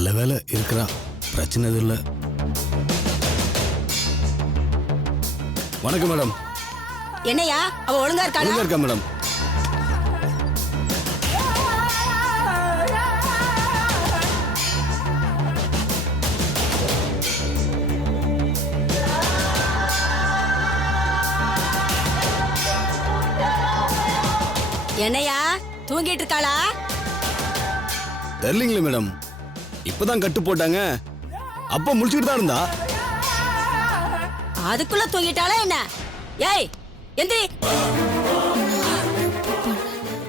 நல்ல வேலை இருக்கிறா, பிரச்சனை எதுவும் இல்லை. வணக்கம் மேடம். என்னையா அவ ஒழுங்கா ஒழுங்கா இருக்காளா? இருக்கா மேடம். என்னையா தூங்கிட்டு இருக்காளா? தெரியலீங்களே மேடம், இப்பதான் கட்டு போட்டாங்க, அப்ப முடிச்சுட்டு தான் இருந்தா. அதுக்குள்ள தூங்கிட்டாளா என்ன? ஏய் எந்திரி,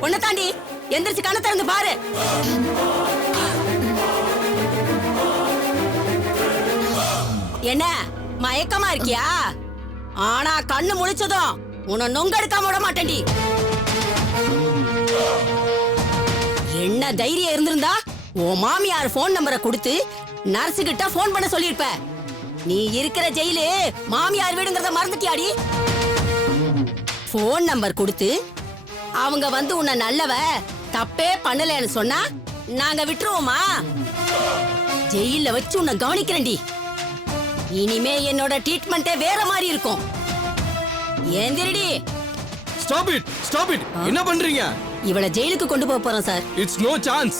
உன்னை தாண்டி எந்திரிச்சு கண்ணை திறந்து பாரு. என்ன மயக்கமா இருக்கியா? ஆனா கண்ணு முழிச்சதும் உன்னை நொங்க எடுக்காம விட மாட்டேன்டி. என்ன தைரியம் இருந்திருந்தா உன் மாமியார் போன் நம்பரை கொடுத்து நர்ஸு கிட்ட போன் பண்ண சொல்லிருப்ப. நீ இருக்கிற ஜெயிலு மாமியார் வீடுங்கறத மறந்துட்டியாடி? போன் நம்பர் கொடுத்து அவங்க வந்து உன்னை நல்லவ தப்பே பண்ணலன்னு சொன்னா நாங்க விட்டுருவோமா? ஜெயில வச்சு உன்னை கவனிக்கிறேன்டி. இனிமே என்னோட ட்ரீட்மெண்டே வேற மாதிரி இருக்கும். ஏந்திரடி. Stop it, stop it. என்ன பண்றீங்க? இவளை ஜெயிலுக்கு கொண்டு போக போறோம் சார். It's no chance.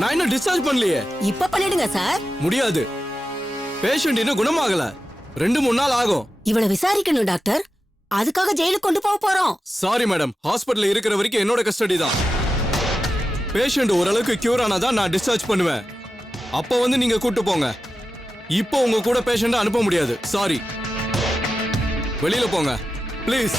நான் இன்னும் டிஸ்சார்ஜ் பண்ணலையே. இப்ப பண்ணிடுங்க சார். முடியாது. பேஷண்ட் இன்னும் குணமாகல, 2-3 நாள் ஆகும். இவளை விசாரிக்கணும் டாக்டர், அதுக்காக ஜெயிலுக்கு கொண்டு போக போறோம். சாரி மேடம், ஹாஸ்பிடல்ல இருக்கிற வரைக்கும் என்னோட கஸ்டடி தான். பேஷண்ட் ஓரளவுக்கு கியூர் ஆனாதான் நான் டிஸ்சார்ஜ் பண்ணுவேன். அப்ப வந்து நீங்க கூட்டு போங்க. இப்போ உங்க கூட பேஷண்ட அனுப்ப முடியாது. சாரி, வெளியில போங்க ப்ளீஸ்.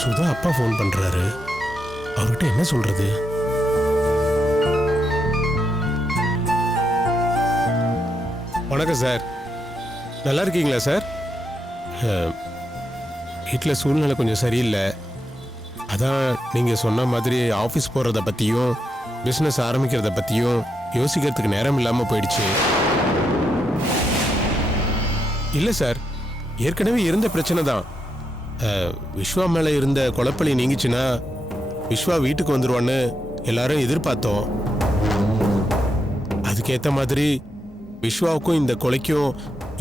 சுதா அப்பா ஃபோன் பண்றாரு, அவர்கிட்ட என்ன சொல்றது? வணக்கம் சார், நல்லா இருக்கீங்களா சார்? வீட்டில் சூழ்நிலை கொஞ்சம் சரியில்லை, அதான் நீங்கள் சொன்ன மாதிரி ஆஃபீஸ் போகிறத பற்றியும் பிஸ்னஸ் ஆரம்பிக்கிறத பற்றியும் யோசிக்கிறதுக்கு நேரம் இல்லாமல் போயிடுச்சு. இல்லை சார், ஏற்கனவே இருந்த பிரச்சனை தான். விஸ்வா மேலே இருந்த குழப்பலி நீங்கிச்சுன்னா விஸ்வா வீட்டுக்கு வந்துருவான்னு எல்லாரும் எதிர்பார்த்தோம். அதுக்கேற்ற மாதிரி விஸ்வாவுக்கும் இந்த கொலைக்கும்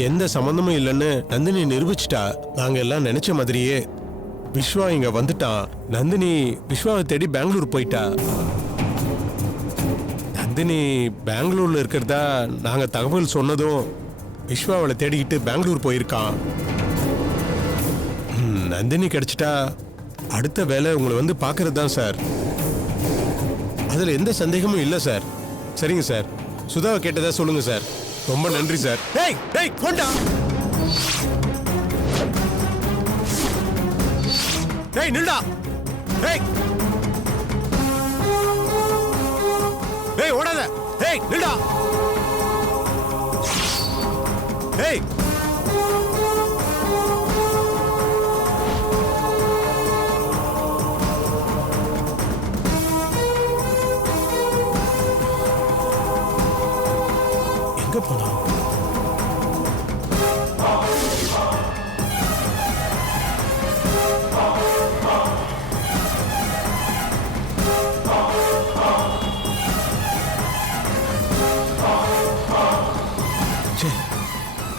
எந்த சம்மந்தமும் இல்லைன்னு நந்தினி நிரூபிச்சிட்டா. நாங்கள் எல்லாம் நினைச்ச மாதிரியே விஸ்வா இங்க வந்துட்டான். நந்தினி விஸ்வாவை தேடி பெங்களூர் போயிட்டா. நந்தினி பெங்களூர்ல இருக்கிறதா நாங்க தகவல் சொன்னதும் விஸ்வா அவளை தேடிக்கிட்டு பெங்களூர் போயிருக்கான். நந்தினி கிடைச்சிட்டா அடுத்த வேலை உங்களை வந்து பார்க்கறது தான் சார். அதுல எந்த சந்தேகமும் இல்லை சார். சரிங்க சார், சுதாவை கேட்டதா சொல்லுங்க சார். ரொம்ப நன்றி சார். டேய் டேய் போண்டா. டேய் நில்டா. டேய் டேய் ஓடாத. டேய் நில்டா. டேய் எங்க போனா?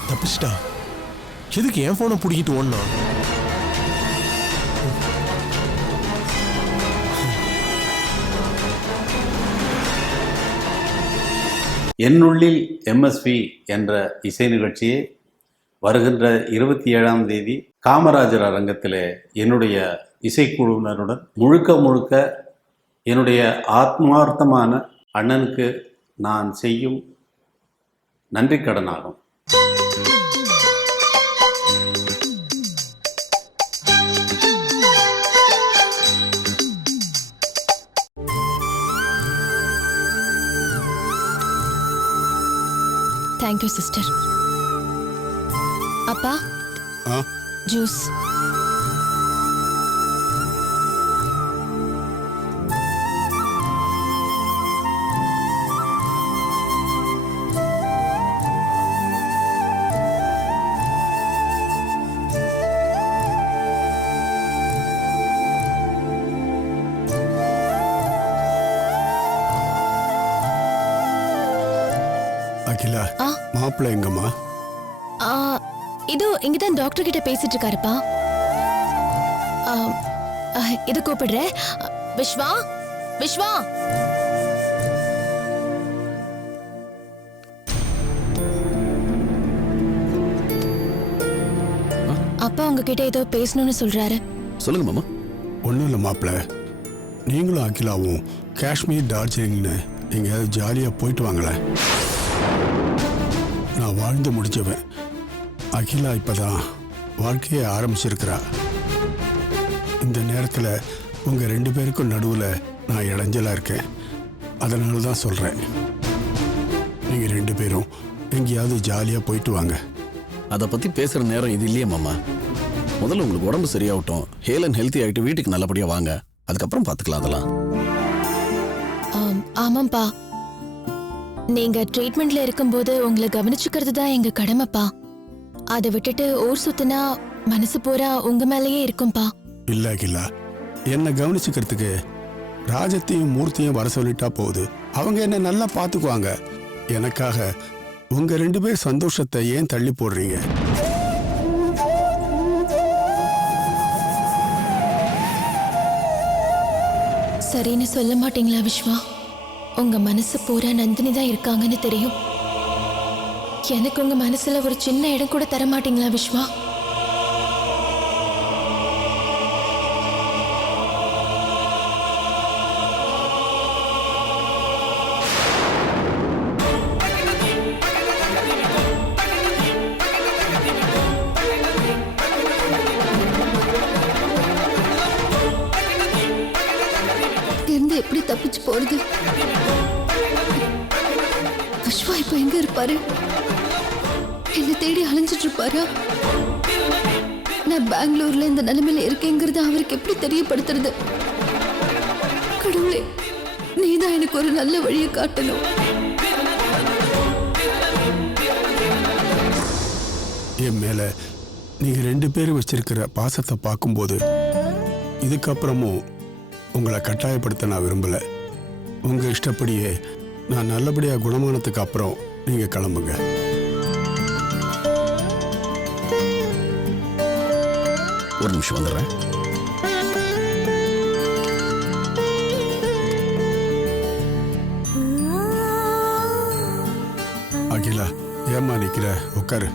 தப்பிச்சிட்டா. எதுக்கு என் போனை பிடிக்கிட்டு ஓடனா? என்னுள்ளில் எம்எஸ்வி என்ற இசை நிகழ்ச்சியை வருகின்ற 27ஆம் தேதி காமராஜர் அரங்கத்திலே என்னுடைய இசைக்குழுவினருடன் முழுக்க என்னுடைய ஆத்மார்த்தமான அண்ணனுக்கு நான் செய்யும் நன்றி கடனாகும். Thank you sister. அப்பா ஜூஸ். அகிலா, மாப்பிள்ளை எங்கம்மா? இதோ இங்கதான் டாக்டர் கிட்ட பேசிட்டு இருக்காருப்பா. இது கூப்பிடுறேன். விஸ்வா, விஸ்வா. அப்பா உங்ககிட்ட ஏதோ பேசணும்னு சொல்றாரு. சொல்லுங்க மாமா. ஒன்றும் இல்லை மாப்பிள்ளை, நீங்களும் அகிலாவும் காஷ்மீர், டார்ஜிலிங்னு எங்கேயாவது ஜாலியாக போயிட்டு வாங்களேன். நான் வாழ்ந்து முடிச்சவன். அகிலா இப்போதான் வாழ்க்கையை ஆரம்பிச்சிருக்கிறா. இந்த நேரத்தில் உங்கள் 2 பேருக்கும் நடுவில் நான் இடைஞ்சலாக இருக்கேன். அதனால தான் சொல்கிறேன், நீங்கள் 2 பேரும் எங்கேயாவது ஜாலியாக போயிட்டு வாங்க. அதை பற்றி பேசுகிற நேரம் இது இல்லையே மாமா. முதல்ல உங்களுக்கு உடம்பு சரியாகட்டும், ஹெல்த்தி ஆகிட்டு வீட்டுக்கு நல்லபடியாக வாங்க, அதுக்கப்புறம் பார்த்துக்கலாம் அதெல்லாம். ஆமாம்ப்பா, நீங்க ட்ரீட்மெண்ட்ல இருக்கும்போது உங்களை கவனிச்சுக்கிறது தான் எங்க கடமைப்பா. அதை விட்டுட்டு ஊர் சுத்தினா மனசு பூரா உங்க மேலேயே இருக்கும்பா. இல்லை அகிலா, என்னை கவனிச்சுக்கிறதுக்கு ராஜத்தையும் மூர்த்தியும் வர சொல்லிட்டா போகுது. அவங்க என்ன நல்லா பார்த்துக்குவாங்க. எனக்காக உங்க 2 பேர் சந்தோஷத்தை ஏன் தள்ளி போடுறீங்க? சரின்னு சொல்ல மாட்டீங்களா விஸ்வா? உங்க மனசு பூரா நந்தினி தான் இருக்காங்கன்னு தெரியும். எனக்கு உங்க மனசுல ஒரு சின்ன இடம் கூட தர மாட்டீங்களா விஸ்வா? இருந்து எப்படி தப்பிச்சு போறது? விஸ்வா இப்ப எங்க இருப்பாரு? என்ன தேடி அலைஞ்சிட்டு இருப்பாரா? நான் பெங்களூர்ல இந்த நிலைமையில இருக்கேங்கிறது அவருக்கு எப்படி தெரியப்படுத்துறது? கடவுளே, நீதான் எனக்கு ஒரு நல்ல வழியை காட்டணும். என் மேல நீங்க 2 பேரும் வச்சிருக்கிற பாசத்தை பார்க்கும்போது இதுக்கப்புறமும் உங்களை கட்டாயப்படுத்த நான் விரும்பல. உங்க இஷ்டப்படியே நான் நல்லபடியா குணமானதுக்கு அப்புறம் நீங்க கிளம்புங்க. ஒரு நிமிஷம் வந்துடுறேன். அகிலா, ஏம்மா நிக்கிற? உட்காரு.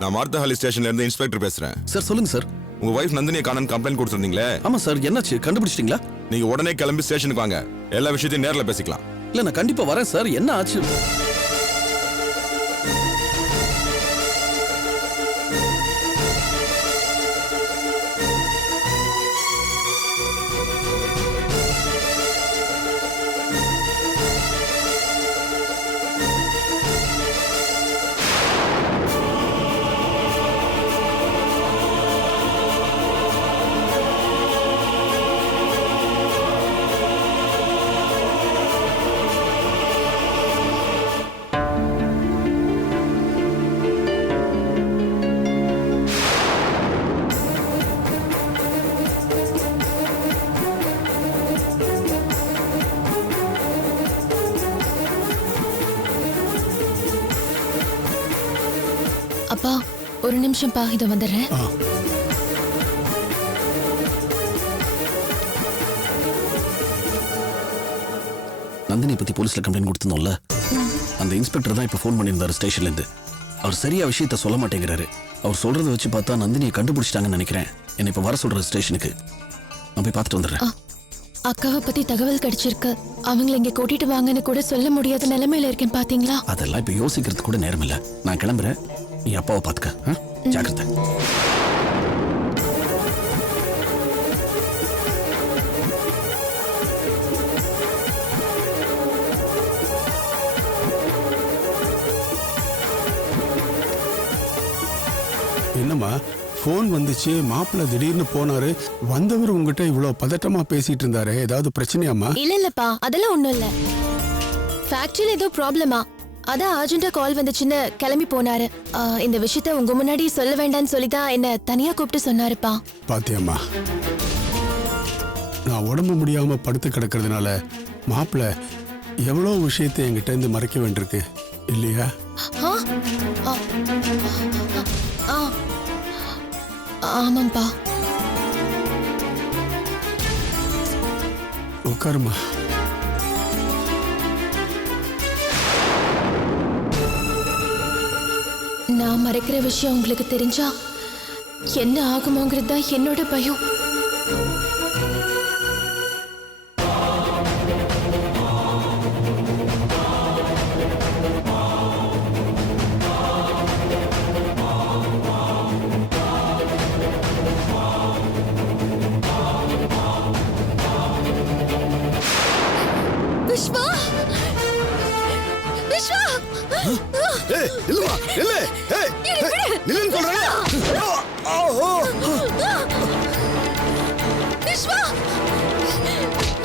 நான் மார்த்தஹாலி ஸ்டேஷன்ல இருந்து இன்ஸ்பெக்டர் பேசுறேன். சார் சொல்லுங்க சார். உங்க வைஃப் நந்தினியை காணோம்னு கம்ப்ளைண்ட் கொடுத்திருந்தீங்களே? ஆமா சார். என்னாச்சு, கண்டுபிடிச்சிட்டீங்களா? நீங்க உடனே கிளம்பி ஸ்டேஷனுக்கு வாங்க, எல்லா விஷயத்தையும் நேர்ல பேசிக்கலாம். இல்ல, நான் கண்டிப்பா வரேன் சார். என்ன ஆச்சு? அப்பா ஒரு நிமிஷம் பா, இதை வந்துடுறேன். ஆ நந்தினி பத்தி போலீஸ்ல கம்ப்ளைண்ட் கொடுத்திருந்தோம்ல, அந்த இன்ஸ்பெக்டர் தான் இப்ப ஃபோன் பண்ணியிருந்தாரு ஸ்டேஷன்ல இருந்து. அவர் சரியா விஷயத்த சொல்ல மாட்டேங்கிறாரு. அவர் சொல்றதை வச்சு பார்த்தா நந்தினியை கண்டுபிடிச்சிட்டாங்கன்னு நினைக்கிறேன். என்னை இப்ப வர சொல்ற ஸ்டேஷனுக்கு. நான் போய் பார்த்துட்டு வந்துடுறேன். அக்காவை பத்தி தகவல் கிடைச்சிருக்கு. அவங்களை இங்க கூட்டிட்டு வாங்கன்னு கூட சொல்ல முடியாத நிலைமையில இருக்கேன் பாத்தீங்களா? அதெல்லாம் இப்ப யோசிக்கிறது கூட நேரம் இல்ல. நான் கிளம்புறேன். நீ அப்பாவை பாத்துக்க. ஜாக்கிரதை. என்னம்மா ஃபோன் வந்துச்சு, மாப்பிள்ளை திடீர்னு போனாரு, வந்தவர் உங்ககிட்ட இவ்வளவு பதட்டமா பேசிட்டு இருந்தாரு. ஏதாவது பிரச்சனையாம்மா? இல்லப்பா, அதெல்லாம் ஒண்ணும் இல்ல. ஃபேக்டரியில ஏதோ ப்ராப்ளமா, அதான் அர்ஜென்ட்டா கால் வந்துச்சுன்னு கிளம்பி போனாரு. இந்த விஷயத்த உங்க முன்னாடி சொல்ல வேண்டாம்னு சொல்லிதான் என்ன தனியா கூப்பிட்டு சொன்னாருப்பா. பாத்தியம்மா, நான் உடம்பு முடியாம படுத்து கிடக்கிறதுனால மாப்பிள்ளை எவ்வளோ விஷயத்தை என்கிட்ட இருந்து மறைக்க வேண்டியிருக்கு இல்லையா? ஆமாப்பா. உட்காருமா. நான் மறைக்கிற விஷயம் உங்களுக்கு தெரிஞ்சா என்ன ஆகுமோங்கிறது தான் என்னோட பயம். விஸ்வா, விஸ்வா, ஏய் இல்லமா இல்ல. ஏய் நில்லு சொல்றேன். விஸ்வா,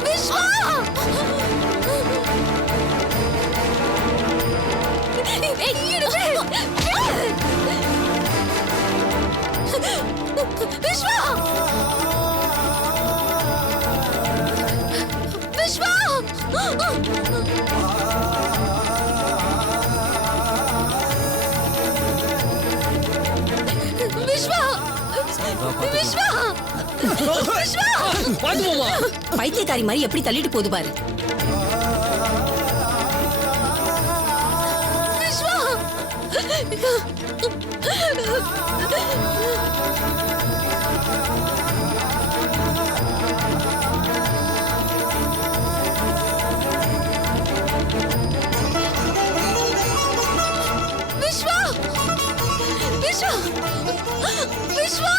விஸ்வா, விஸ்வா, விஸ்வா, விஸ்வா, விஸ்வா, விஸ்வா. பைத்தியக்காரி மாதிரி எப்படி தள்ளிட்டு போகுது பாரு. விஸ்வா, விஸ்வா, விஸ்வா, விஸ்வா.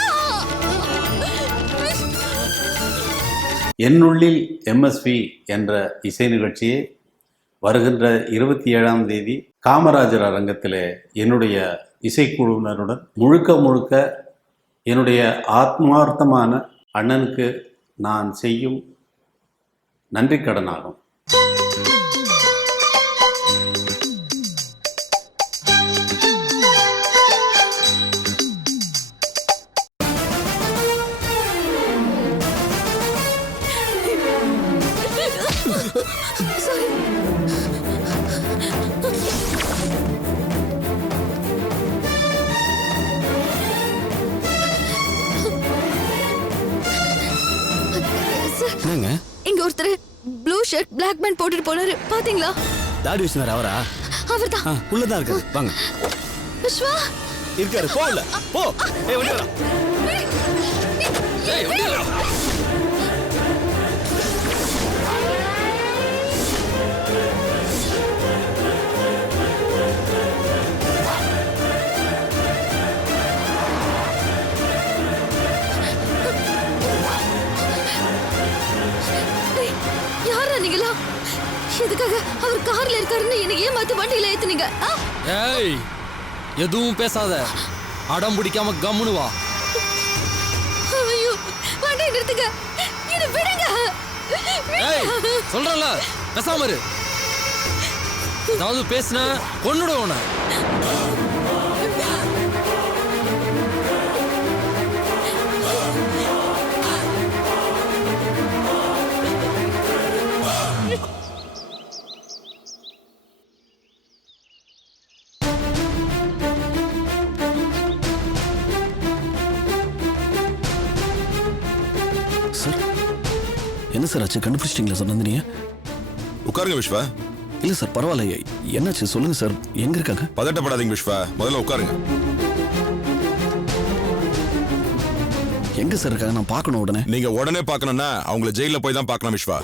என்னுள்ளில் எம்எஸ்வி என்ற இசை நிகழ்ச்சியை வருகின்ற 27ஆம் தேதி காமராஜர் அரங்கத்திலே என்னுடைய இசைக்குழுவினருடன் முழுக்க என்னுடைய ஆத்மார்த்தமான அண்ணனுக்கு நான் செய்யும் நன்றி கடனாகும். என்னங்க இங்க ஒருத்தர் ப்ளூ ஷர்ட் பிளாக் பேண்ட் போட்டுட்டு போனாரு, பாத்தீங்களா? தாடி வச்சுனார் அவரா? அவர்தான். உள்ளதான் இருக்காரு. வாங்க. விஸ்வா இருக்காரு. போல போ. ஏய் வண்டி வரா. ஏய் வண்டி வரா. யாரா நீங்களா? எதுக்காக அவர் கார்ல இருக்காருன்னு என்ன ஏமாத்தி வண்டியில ஏத்துனீங்க? ஏய் எதுவும் பேசாத, அடம் பிடிக்காம கம்முனு வா. ஐயோ, வண்டியை நிறுத்துங்க, என்ன விடுங்க. ஏய் சொல்றல பேசாம இரு. ஏதாவது பேசுன கொன்னுடுவேன் உன்னை. சார் ஆச்சு? கண்டுபிடிச்சிட்டீங்களா சார் நந்தினிய? உட்காருங்க விஸ்வா. இல்ல சார் பரவாயில்ல, என்னாச்சு சொல்லுங்க சார். எங்க இருக்காங்க? பதட்டப்படாதீங்க விஸ்வா, முதல்ல உட்காருங்க. எங்க சார் இருக்காங்க? நான் பார்க்கணும் உடனே. நீங்க உடனே பார்க்கணும்னா அவங்கள ஜெயில போய் தான் பார்க்கணும் விஸ்வா.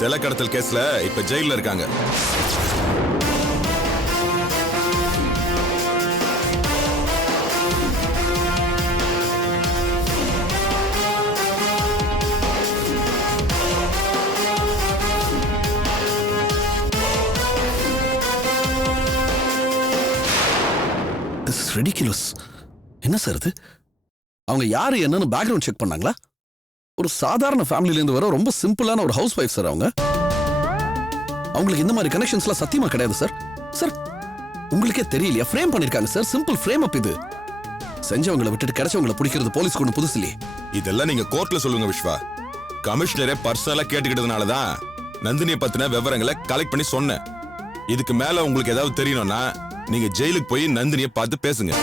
சிலை கடத்தல் கேஸ்ல இப்ப ஜெயில இருக்காங்க. This is ridiculous. என்ன சார் இது? அவங்க யாரு என்னன்னு பேக்ரவுண்ட் செக் பண்ணாங்களா? ஒரு சாதாரண ஃபேமிலில இருந்து வர ரொம்ப சிம்பிளான ஒரு ஹவுஸ் வைஃப் சார் அவங்க. அவங்களுக்கு இந்த மாதிரி கனெக்ஷன்ஸ்லாம் சத்தியமா கிடையாது சார். சார் உங்களுக்கே தெரியலையா? ஃப்ரேம் பண்ணிருக்காங்க சார். சிம்பிள் ஃப்ரேம் அப் இது. செஞ்சவங்களை விட்டுட்டு கிடைச்சவங்களை பிடிக்கிறது போலீஸ்க்கு ஒன்று புதுசு இல்லையே. இதெல்லாம் நீங்க கோர்ட்ல சொல்லுங்க விஸ்வா. கமிஷனரே பர்சனலா கேட்டுக்கிட்டதுனால தான் நந்தினியை பத்தின விவரங்களை கலெக்ட் பண்ணி சொன்னேன். இதுக்கு மேல உங்களுக்கு ஏதாவது தெரியணும்னா நீங்க ஜெயிலுக்கு போய் நந்தினியை பார்த்து பேசுங்க.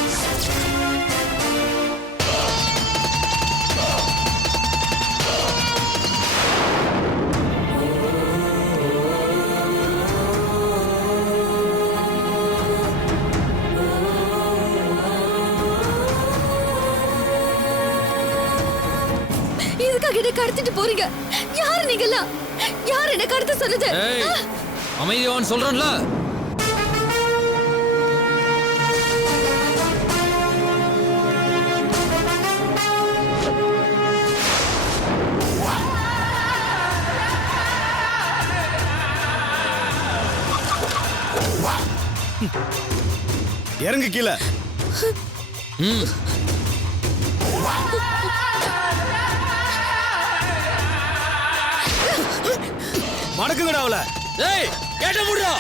எதுக்காக என்ன கடத்திட்டு போறீங்க? யாரு நீங்கெல்லாம்? யார் என்ன கடத்த சொன்னது? அமைதியான்னு சொல்றேன்ல. இறங்கு கீழே. மடக்குங்கடா அவள. ஏய் கேட்ட முடியா?